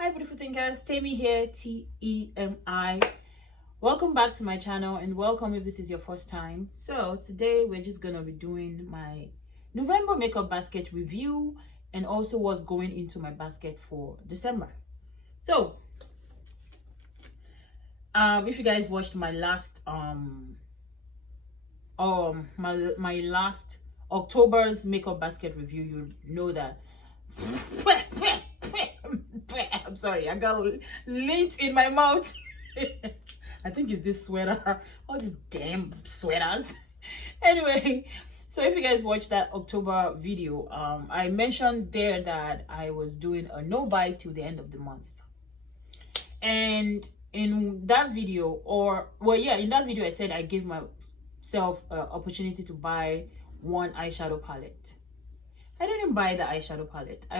Hi beautiful thinkers, Temi here, T-E-M-I. Welcome back to my channel and welcome if this is your first time. So today we're just gonna be doing my November makeup basket review and also what's going into my basket for December. So if you guys watched my last my last October's makeup basket review, you know that I'm sorry, I got lint in my mouth. I think it's this sweater, all these damn sweaters. Anyway, so if you guys watched that October video, I mentioned there that I was doing a no buy till the end of the month. And in that video, in that video I said I gave myself an opportunity to buy one eyeshadow palette. I didn't buy the eyeshadow palette. I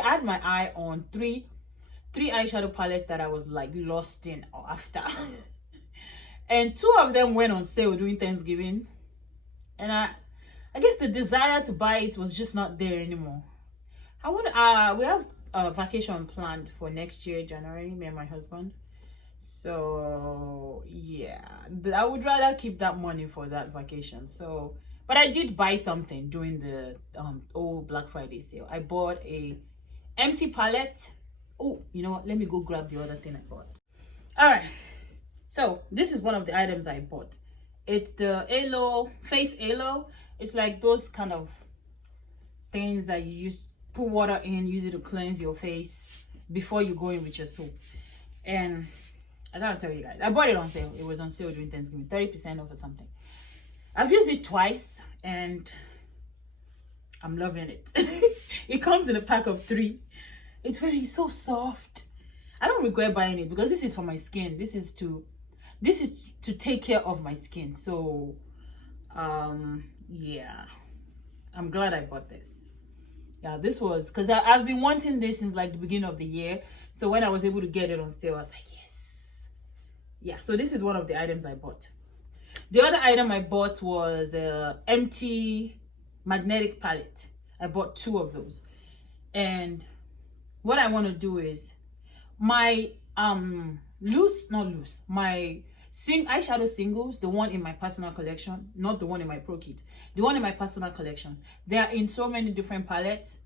had my eye on three eyeshadow palettes that I was like lost in after. And two of them went on sale during Thanksgiving. And I guess the desire to buy it was just not there anymore. We have a vacation planned for next year, January, me and my husband. So yeah, I would rather keep that money for that vacation. So but I did buy something during the old Black Friday sale. I bought a empty palette. Oh, you know what? Let me go grab the other thing I bought. All right. So this is one of the items I bought. It's the face halo. It's like those kind of things that you put water in, use it to cleanse your face before you go in with your soap. And I gotta tell you guys, I bought it on sale. It was on sale during Thanksgiving, 30% off or something. I've used it twice and I'm loving it. It comes in a pack of 3. It's so soft. I don't regret buying it because this is for my skin. This is to take care of my skin. So yeah, I'm glad I bought this. Yeah, this was because I've been wanting this since like the beginning of the year. So when I was able to get it on sale, I was like, yes. Yeah, so this is one of the items I bought. The other item I bought was an empty magnetic palette. I bought 2 of those. And what I want to do is my my eyeshadow singles, the one in my personal collection, not the one in my pro kit, the one in my personal collection, they are in so many different palettes,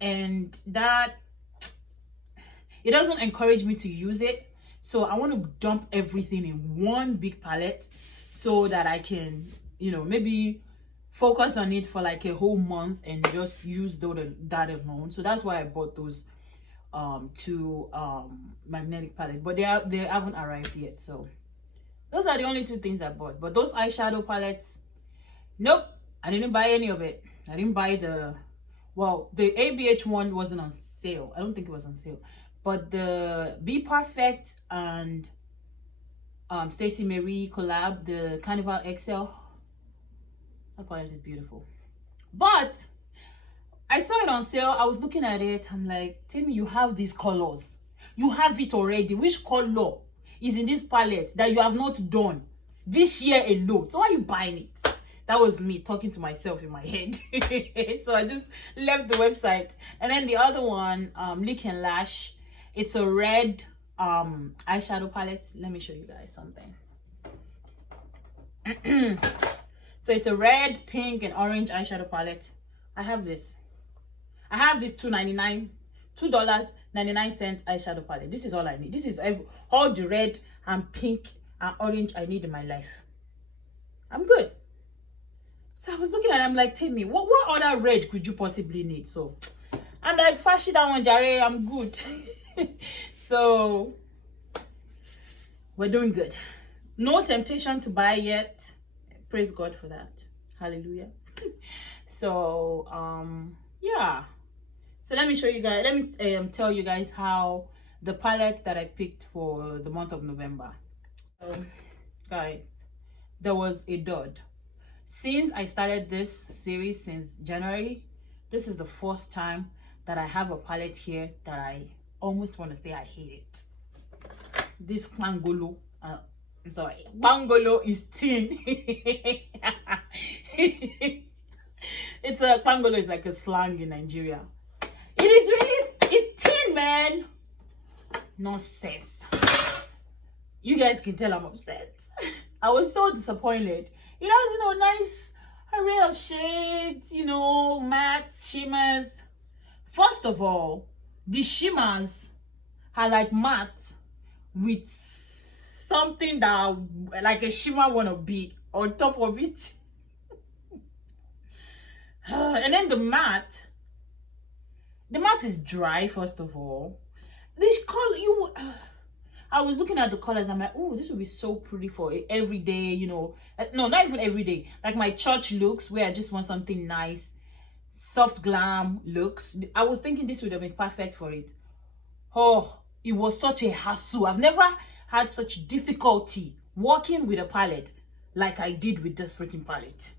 and that it doesn't encourage me to use it. So I want to dump everything in one big palette so that I can, you know, maybe focus on it for like a whole month and just use that alone. So that's why I bought those 2 magnetic palettes, but they haven't arrived yet. So those are the only 2 things I bought. But those eyeshadow palettes, nope, I didn't buy any of it. I didn't buy the ABH one wasn't on sale. I don't think it was on sale. But the Be Perfect and Stacey Marie collab, the Carnival XL, that palette is beautiful. But I saw it on sale. I was looking at it. I'm like, Temi, you have these colors. You have it already. Which color is in this palette that you have not done this year alone? So why are you buying it? That was me talking to myself in my head. So I just left the website. And then the other one, Lick and Lash. It's a red eyeshadow palette. Let me show you guys something. So it's a red, pink, and orange eyeshadow palette. I have this $2.99 eyeshadow palette. This is all I need. This is all the red and pink and orange I need in my life. I'm good. So I was looking at it, I'm like, Temi, what other red could you possibly need? So I'm like, fashi that one, Jare, I'm good. So we're doing good. No temptation to buy yet. Praise God for that. Hallelujah. So yeah. So let me show you guys, let me tell you guys how the palette that I picked for the month of November. Guys, there was a dud. Since I started this series since January, this is the first time that I have a palette here that I almost want to say I hate it. This Pangolo, Pangolo is tin. Pangolo is like a slang in Nigeria. It's tin, man. nonsense. You guys can tell I'm upset. I was so disappointed. It has, you know, nice array of shades, you know, mattes, shimmers. First of all, the shimmers are like matte with something that like a shimmer wanna be on top of it. And then the matte is dry. First of all, this color, I was looking at the colors. I'm like, oh, this would be so pretty for every day, you know. No, not even every day. Like my church looks, where I just want something nice, soft glam looks. I was thinking this would have been perfect for it. Oh, it was such a hassle. I've never had such difficulty working with a palette like I did with this freaking palette.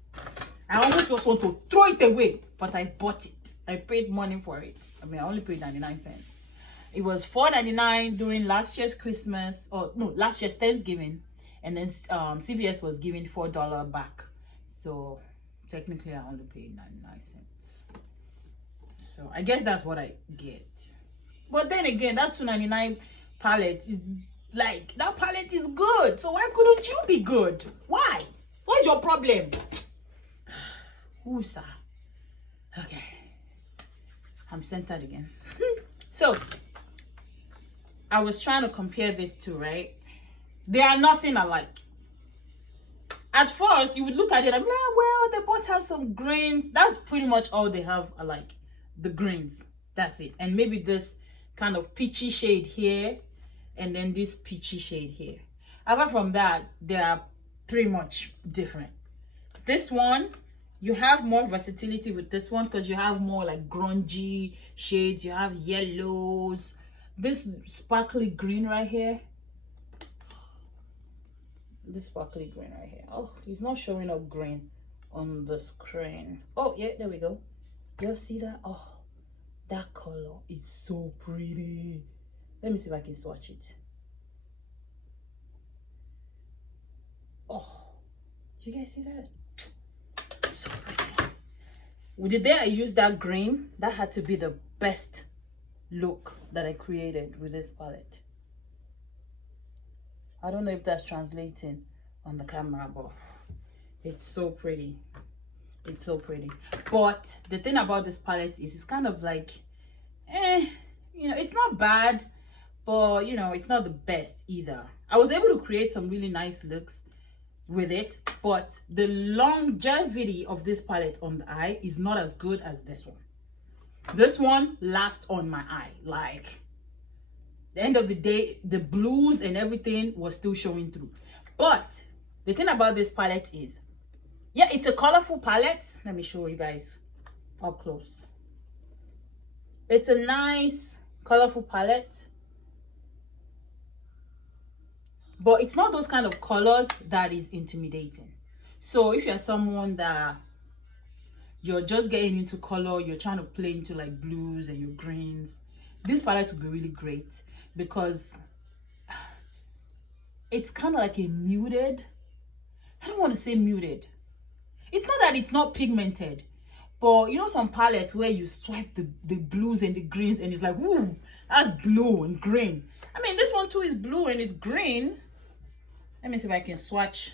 I almost just want to throw it away, but I bought it. I paid money for it. I mean, I only paid 99 cents. It was $4.99 during last year's Christmas, or no, last year's Thanksgiving, and then CVS was giving $4 back. So technically, I only paid 99 cents. So I guess that's what I get. But then again, that $2.99 palette is like, that palette is good. So why couldn't you be good? Why? What's your problem? Ooh, sir. Okay. I'm centered again. So, I was trying to compare these two, right? They are nothing alike. At first, you would look at it and be like, well, they both have some grains. That's pretty much all they have alike. The grains. That's it. And maybe this kind of peachy shade here. And then this peachy shade here. Apart from that, they are pretty much different. This one, you have more versatility with this one because you have more like grungy shades. You have yellows. This sparkly green right here. This sparkly green right here. Oh, it's not showing up green on the screen. Oh, yeah, there we go. You see that? Oh, that color is so pretty. Let me see if I can swatch it. Oh, you guys see that? So pretty. The day I used that green, that had to be the best look that I created with this palette. I don't know if that's translating on the camera, but it's so pretty. It's so pretty. But the thing about this palette is it's kind of like, you know, it's not bad, but you know, it's not the best either. I was able to create some really nice looks with it, but the longevity of this palette on the eye is not as good as this one. This one lasts on my eye. Like, the end of the day, the blues and everything was still showing through. But the thing about this palette is, yeah, it's a colorful palette. Let me show you guys up close. It's a nice colorful palette, but it's not those kind of colors that is intimidating. So if you're someone that you're just getting into color, you're trying to play into like blues and your greens, this palette would be really great because it's kind of like a muted, I don't want to say muted. It's not that it's not pigmented, but you know some palettes where you swipe the blues and the greens and it's like, ooh, that's blue and green. I mean, this one too is blue and it's green. Let me see if I can swatch.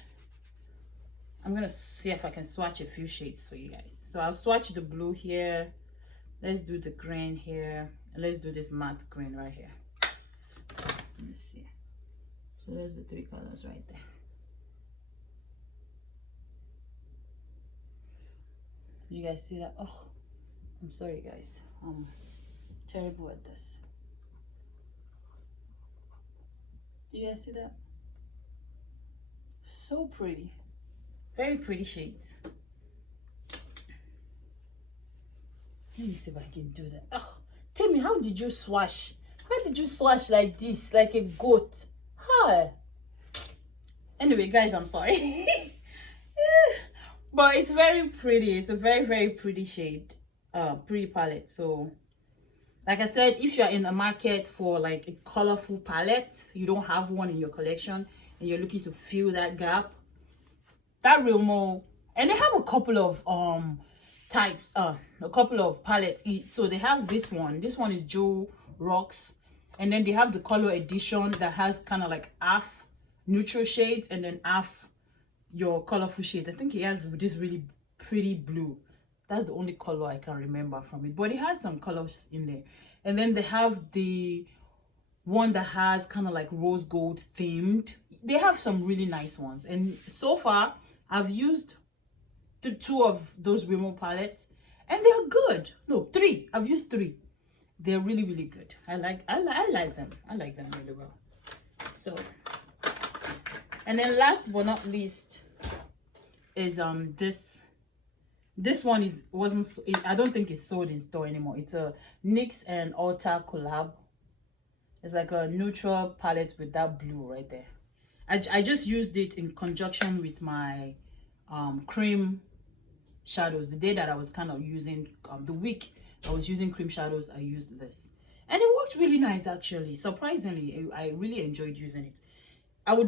I'm gonna see if I can swatch a few shades for you guys. So I'll swatch the blue here. Let's do the green here. And let's do this matte green right here. Let me see. So there's the three colors right there. You guys see that? Oh, I'm sorry guys. I'm terrible at this. Do you guys see that? So pretty. Very pretty shades. Let me see if I can do that. Oh, tell me, how did you swash? How did you swash like this, like a goat? Hi. Anyway, guys, I'm sorry. But it's very pretty. It's a very, very pretty shade. Pretty palette. So, like I said, if you're in the market for like a colorful palette, you don't have one in your collection, and you're looking to fill that gap, that RIMMEL, and they have a couple of types, a couple of palettes. So they have this one. This one is Joe Rocks, And then they have the color edition that has kind of like half neutral shades and then half your colorful shades. I think it has this really pretty blue. That's the only color I can remember from it, but it has some colors in there. And then they have the one that has kind of like rose gold themed. They have some really nice ones, and so far I've used the 2 of those RIMMEL palettes, and they are good. No, 3. I've used 3. They're really, really good. I like them. I like them really well. So, and then last but not least is this one I don't think it's sold in store anymore. It's a NYX and Ulta collab. It's like a neutral palette with that blue right there. I just used it in conjunction with my cream shadows. The day that I was kind of using the week I was using cream shadows, I used this, and it worked really nice actually. Surprisingly, I really enjoyed using it. I'm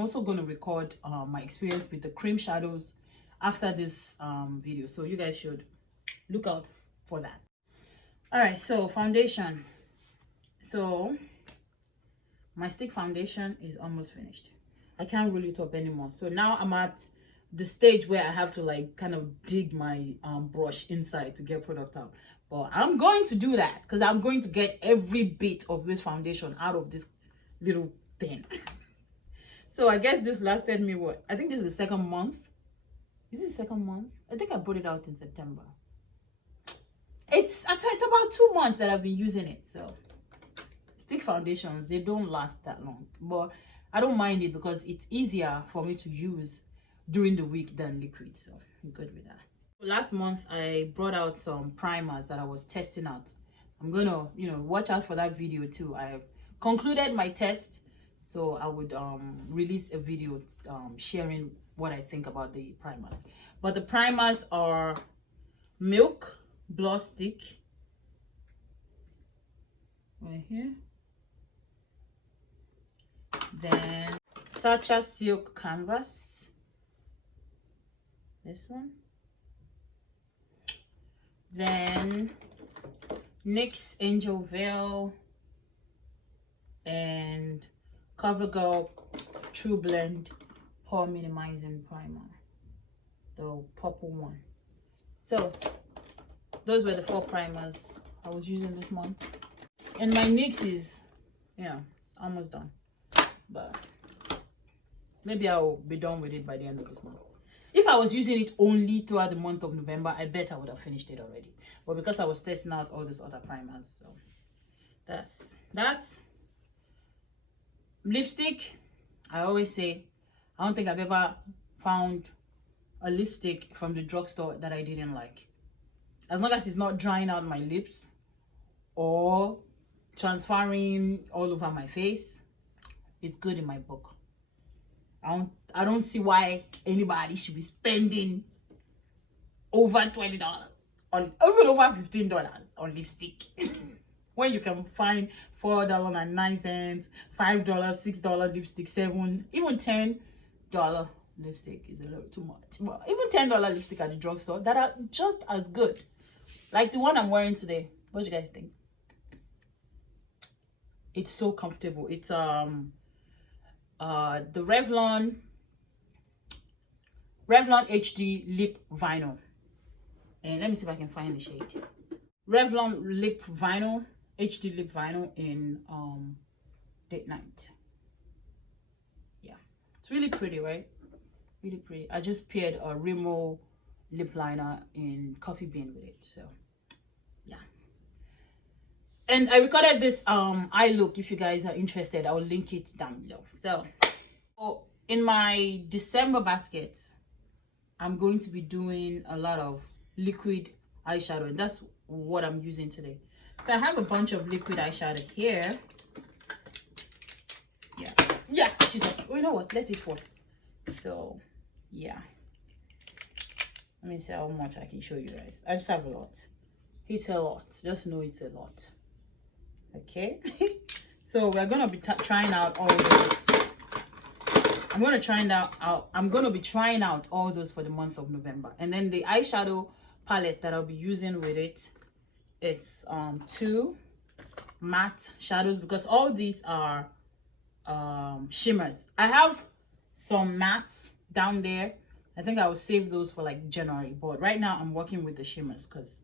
also going to record my experience with the cream shadows after this video, so you guys should look out for that. All right, so foundation. So my stick foundation is almost finished. I can't roll it up anymore, so now I'm at the stage where I have to like kind of dig my brush inside to get product out. But I'm going to do that because I'm going to get every bit of this foundation out of this little thing. So I guess this lasted me what? I think this is the 2nd month. Is it the 2nd month? I think I put it out in September. It's about 2 months that I've been using it. So stick foundations, they don't last that long, but I don't mind it because it's easier for me to use during the week than liquid, so I'm good with that. Last month I brought out some primers that I was testing out. I'm gonna watch out for that video too. I have concluded my test, so I would release a video sharing what I think about the primers. But the primers are Milk Gloss Stick right here, then TATCHA Silk Canvas, this one, then NYX Angel Veil, and COVERGIRL TRUBLEND Pore Minimizing Primer, the purple one. So those were the 4 primers I was using this month, and my NYX is it's almost done, but maybe I'll be done with it by the end of this month. If I was using it only throughout the month of November, I bet I would have finished it already. But because I was testing out all those other primers, so that's lipstick. I always say, I don't think I've ever found a lipstick from the drugstore that I didn't like. As long as it's not drying out my lips or transferring all over my face, it's good in my book. I don't see why anybody should be spending over $20 on, even over $15 on lipstick when you can find $4.09, $5, $6 lipstick, $7, even $10 lipstick is a little too much. But even $10 lipstick at the drugstore that are just as good, like the one I'm wearing today. What do you guys think? It's so comfortable. It's the Revlon HD Lip Vinyl, and let me see if I can find the shade. Revlon Lip Vinyl, HD Lip Vinyl in Date Night. Yeah, it's really pretty, right? Really pretty. I just paired a RIMMEL lip liner in Coffee Bean with it, so yeah. And I recorded this eye look. If you guys are interested, I'll link it down below. So in my December basket, I'm going to be doing a lot of liquid eyeshadow, and that's what I'm using today. So I have a bunch of liquid eyeshadow here. Yeah, Jesus. Oh, you know what, let's eat 4. So yeah, let me see how much I can show you guys. I just have a lot. It's a lot, just know it's a lot. Okay. So we're gonna be trying out all those. I'm gonna be trying out all those for the month of November. And then the eyeshadow palettes that I'll be using with it, it's 2 matte shadows, because all these are shimmers. I have some mattes down there. I think I will save those for like January, but right now I'm working with the shimmers because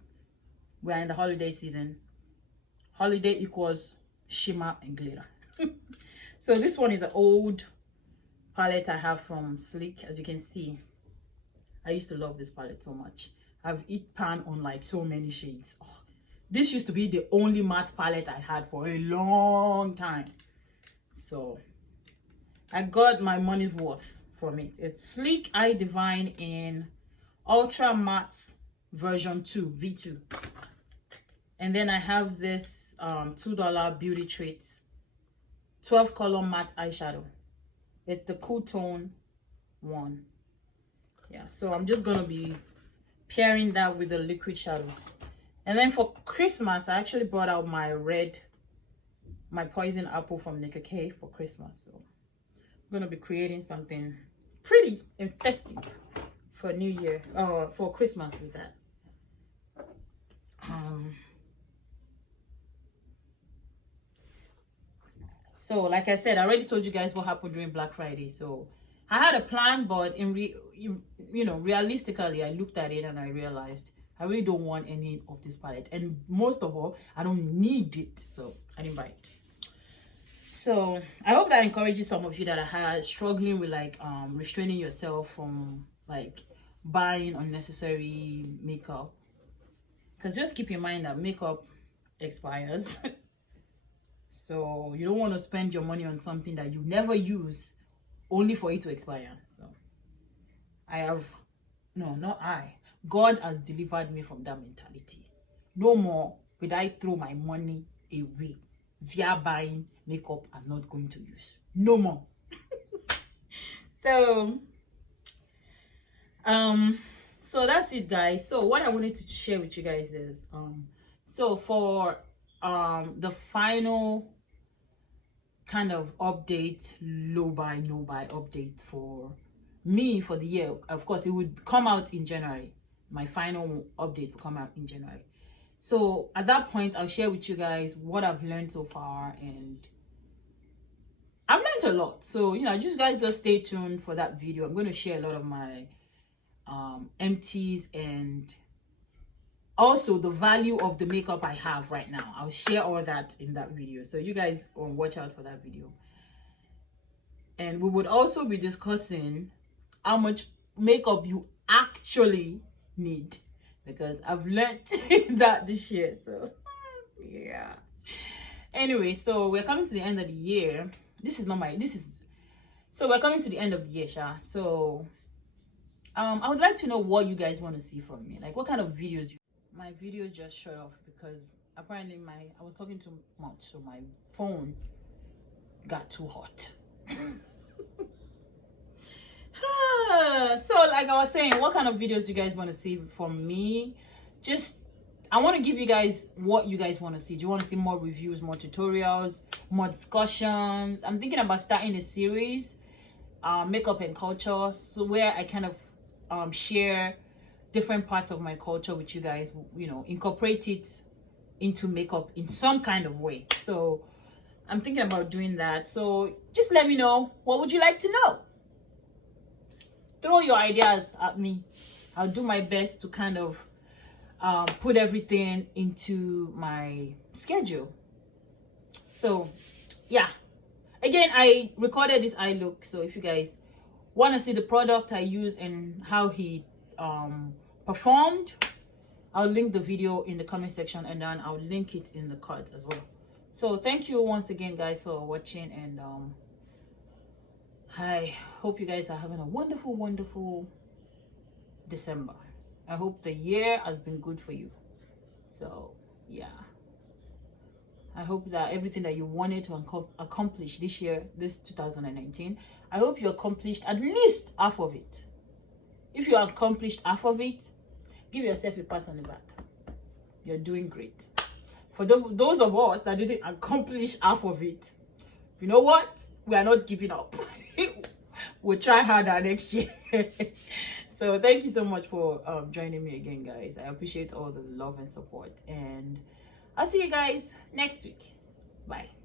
we're in the holiday season. Holiday equals shimmer and glitter. So this one is an old palette I have from Sleek. As you can see, I used to love this palette so much. I've hit pan on like so many shades. Oh, this used to be the only matte palette I had for a long time. So I got my money's worth from it. It's Sleek IDIVINE in Ultra Matte version 2, V2. And then I have this $2 Beauty Treats 12 color matte eyeshadow. It's the cool tone one. Yeah, so I'm just gonna be pairing that with the liquid shadows. And then for Christmas, I actually brought out my poison apple from Nicka K for Christmas. So I'm gonna be creating something pretty and festive for New Year, for Christmas with that. So like I said, I already told you guys what happened during Black Friday. So I had a plan, but realistically, I looked at it and I realized I really don't want any of this palette, and most of all, I don't need it, so I didn't buy it. So I hope that encourages some of you that are struggling with like restraining yourself from like buying unnecessary makeup, because just keep in mind that makeup expires. So you don't want to spend your money on something that you never use only for it to expire. So God has delivered me from that mentality. No more will I throw my money away via buying makeup I'm not going to use. No more. So that's it, guys. So what I wanted to share with you guys is so for the final kind of update, no buy update for me for the year. Of course, it would come out in January. My final update will come out in January. So at that point, I'll share with you guys what I've learned so far, and I've learned a lot. So just stay tuned for that video. I'm going to share a lot of my empties and also the value of the makeup I have right now. I'll share all that in that video, so you guys watch out for that video. And we would also be discussing how much makeup you actually need, because I've learned that this year. So yeah, anyway, so we're coming to the end of the year. So we're coming to the end of the year, Sha. So I would like to know what you guys want to see from me, like what kind of videos. My video just shut off because apparently I was talking too much, so my phone got too hot. So like I was saying, what kind of videos you guys want to see from me? I want to give you guys what you guys want to see. Do you want to see more reviews, more tutorials, more discussions? I'm thinking about starting a series, makeup and culture, so where I kind of share different parts of my culture with you guys, incorporate it into makeup in some kind of way. So I'm thinking about doing that. So just let me know, what would you like to know? Throw your ideas at me. I'll do my best to kind of put everything into my schedule. So yeah, again, I recorded this eye look, so if you guys want to see the product I use and how he performed, I'll link the video in the comment section, and then I'll link it in the cards as well. So thank you once again, guys, for watching, and I hope you guys are having a wonderful December. I hope the year has been good for you. So yeah, I hope that everything that you wanted to accomplish this year, this 2019, I hope you accomplished at least half of it. If you accomplished half of it, give yourself a pat on the back. You're doing great. For those of us that didn't accomplish half of it, you know what? We are not giving up. We'll try harder next year. So thank you so much for joining me again, guys. I appreciate all the love and support, and I'll see you guys next week. Bye.